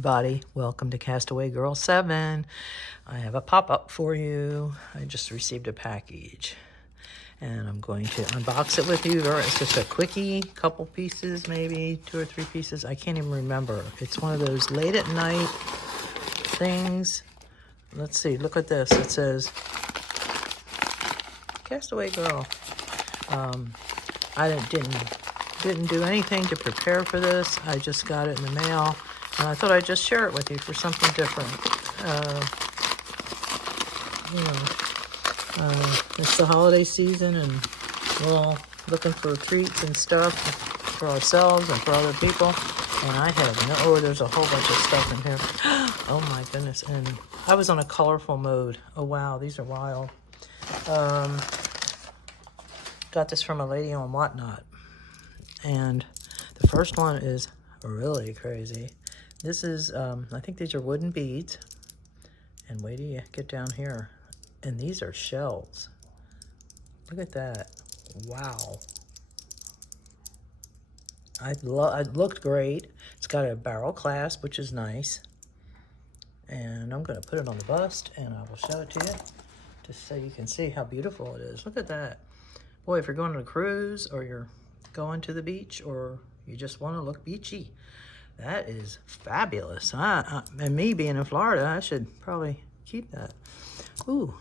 everybody. Welcome to Castaway Girl 7. I have a pop-up for you. I just received a package and I'm going to unbox it with you. It's just a quickie, couple pieces, maybe 2 or 3 pieces. I can't even remember. It's one of those late at night things. Let's see, look at this. It says Castaway Girl. I didn't do anything to prepare for this. I just got it in the mail, and I thought I'd just share it with you for something different. It's the holiday season, and we're all looking for treats and stuff for ourselves and for other people. And I have no, there's a whole bunch of stuff in here. Oh my goodness. And I was on a colorful mode. Oh wow, these are wild. Got this from a lady on Whatnot. And the first one is really crazy. This is, I think these are wooden beads. And wait till you get down here. And these are shells. Look at that. Wow. It looked great. It's got a barrel clasp, which is nice. And I'm going to put it on the bust, and I will show it to you, just so you can see how beautiful it is. Look at that. Boy, if you're going on a cruise, or you're going to the beach, or you just want to look beachy, that is fabulous. And me being in Florida, I should probably keep that. Ooh.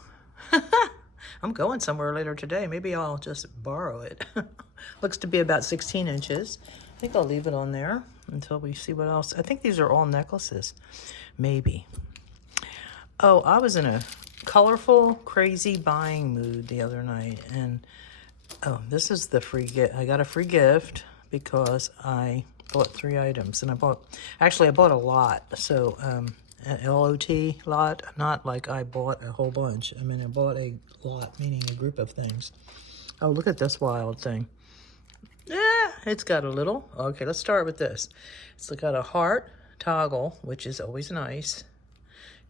I'm going somewhere later today. Maybe I'll just borrow it. Looks to be about 16 inches. I think I'll leave it on there until we see what else. I think these are all necklaces. Maybe. Oh, I was in a colorful, crazy buying mood the other night. And, oh, this is the free gift. I got a free gift because I bought 3 items. And I bought a lot. So, an LOT lot, not like I bought a whole bunch. I mean, I bought a lot, meaning a group of things. Oh, look at this wild thing. Yeah, it's got a little. Okay, let's start with this. It's got a heart toggle, which is always nice.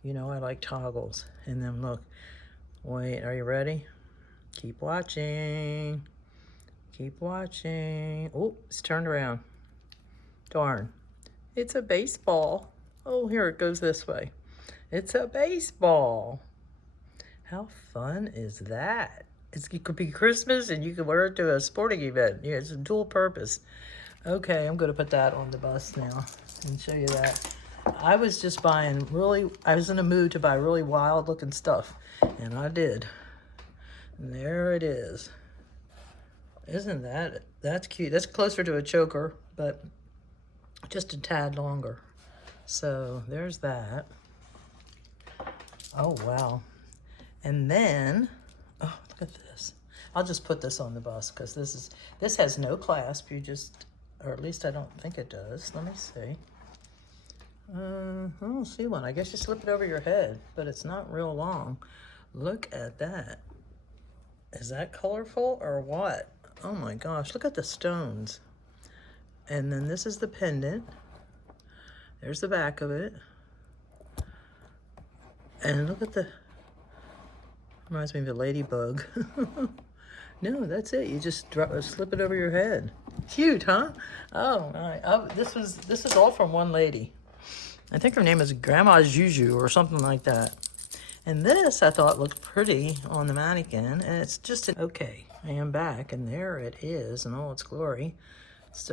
You know, I like toggles. And then look. Wait, are you ready? Keep watching. Keep watching. Oh, it's turned around. Darn. It's a baseball. Oh, here it goes this way. It's a baseball. How fun is that? It could be Christmas and you could wear it to a sporting event. Yeah, it's a dual purpose. Okay, I'm going to put that on the bus now and show you that. I was just buying I was in a mood to buy really wild looking stuff. And I did. And there it is. Isn't that's cute. That's closer to a choker, but just a tad longer. So there's that. Oh, wow. And then, oh, look at this. I'll just put this on the bus because this has no clasp. You just, or at least I don't think it does. Let me see. I don't see one. I guess you slip it over your head, but it's not real long. Look at that. Is that colorful or what? Oh my gosh, look at the stones. And then this is the pendant. There's the back of it. And look at reminds me of a ladybug. No, that's it. You just slip it over your head. Cute, huh? Oh, right. This is all from one lady. I think her name is Grandma Juju or something like that. And this I thought looked pretty on the mannequin. And it's just okay. I am back, and there it is in all its glory. It's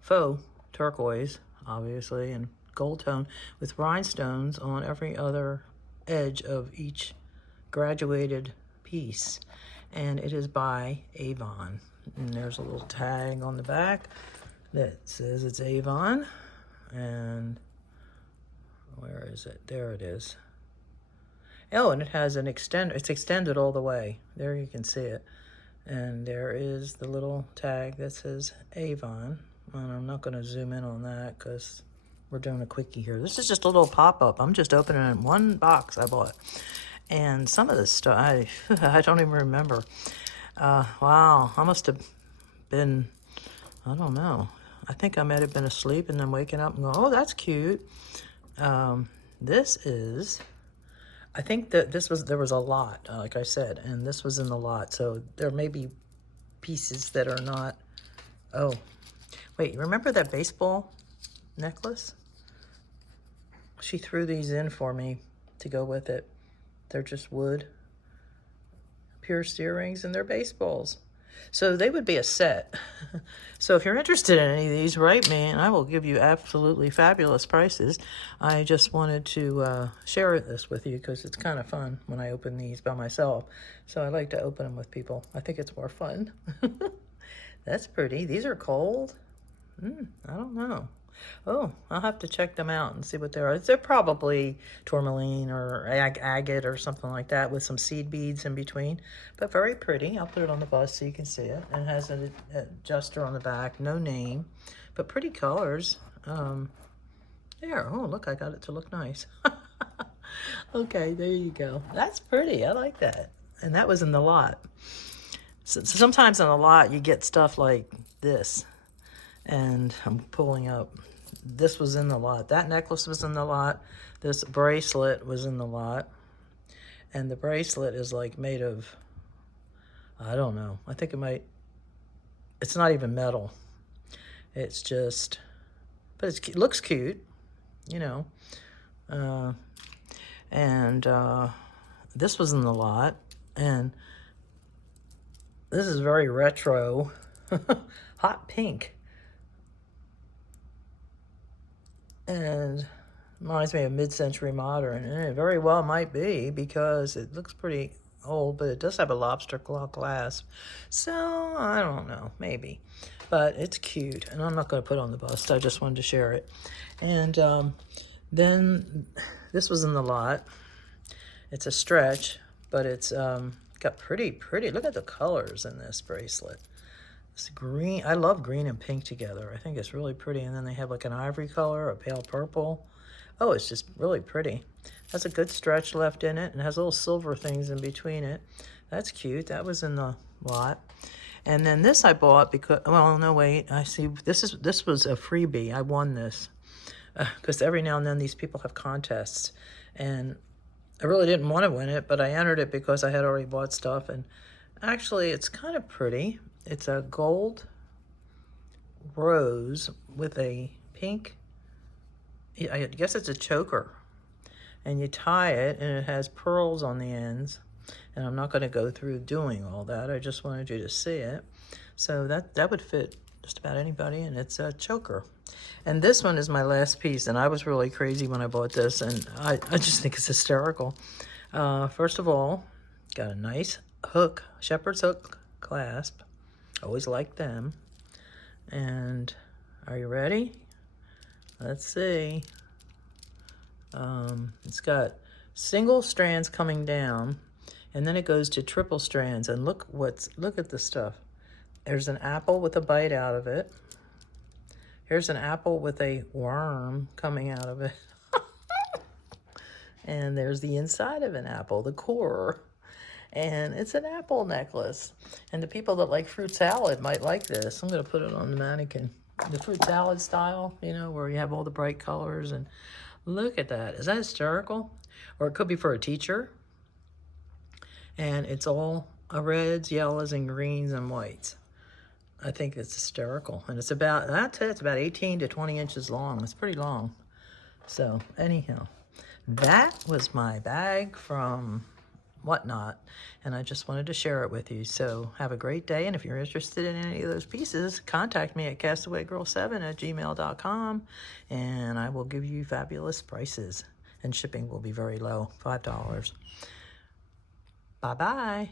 faux turquoise, obviously, and gold tone with rhinestones on every other edge of each graduated piece. And it is by Avon. And there's a little tag on the back that says it's Avon. And where is it? There it is. Oh, and it has an it's extended all the way. There you can see it. And there is the little tag that says Avon. And I'm not going to zoom in on that because we're doing a quickie here. This is just a little pop-up. I'm just opening one box I bought. And some of this stuff, I don't even remember. Wow, I must have been, I don't know. I think I might have been asleep and then waking up and going, oh, that's cute. This is, I think that there was a lot, like I said, and this was in the lot. So there may be pieces that are not, oh, wait, remember that baseball necklace? She threw these in for me to go with it. They're just wood, pierced earrings, and they're baseballs. So they would be a set. So if you're interested in any of these, write me and I will give you absolutely fabulous prices. I just wanted to share this with you because it's kind of fun when I open these by myself. So I like to open them with people. I think it's more fun. That's pretty. These are cold. I don't know. Oh, I'll have to check them out and see what they are. They're probably tourmaline or agate or something like that with some seed beads in between. But very pretty. I'll put it on the bust so you can see it. And it has an adjuster on the back. No name. But pretty colors. There. Oh, look, I got it to look nice. Okay, there you go. That's pretty. I like that. And that was in the lot. So sometimes in a lot you get stuff like this. And I'm pulling up. This was in the lot. That necklace was in the lot. This bracelet was in the lot. And the bracelet is like made of, I don't know. I think it's not even metal. It's just, but it looks cute, you know. This was in the lot. And this is very retro. Hot pink. And reminds me of mid-century modern, and it very well might be because it looks pretty old, but it does have a lobster claw clasp. So, I don't know, maybe. But it's cute, and I'm not going to put it on the bust. I just wanted to share it. And then this was in the lot. It's a stretch, but it's got pretty. Look at the colors in this bracelet. It's green. I love green and pink together. I think it's really pretty. And then they have like an ivory color, a pale purple. Oh, it's just really pretty. Has a good stretch left in it and has little silver things in between it. That's cute. That was in the lot. And then this I bought because, well, no, wait. I see. This was a freebie. I won this because every now and then these people have contests. And I really didn't want to win it, but I entered it because I had already bought stuff. And actually, it's kind of pretty. It's a gold rose with a pink, I guess it's a choker. And you tie it, and it has pearls on the ends. And I'm not going to go through doing all that. I just wanted you to see it. So that would fit just about anybody, and it's a choker. And this one is my last piece, and I was really crazy when I bought this, and I just think it's hysterical. First of all, got a nice hook, shepherd's hook clasp. Always like them. And are you ready? Let's see. It's got single strands coming down, and then it goes to triple strands. And look at the stuff. There's an apple with a bite out of it. Here's an apple with a worm coming out of it. And there's the inside of an apple, the core. And it's an apple necklace. And the people that like fruit salad might like this. I'm going to put it on the mannequin. The fruit salad style, you know, where you have all the bright colors. And look at that. Is that hysterical? Or it could be for a teacher. And it's all reds, yellows, and greens, and whites. I think it's hysterical. And it's about, it's about 18 to 20 inches long. It's pretty long. So, anyhow, that was my bag from Whatnot, and I just wanted to share it with you. So have a great day, and if you're interested in any of those pieces, contact me at castawaygirl7@gmail.com, and I will give you fabulous prices, and shipping will be very low, $5. Bye-bye.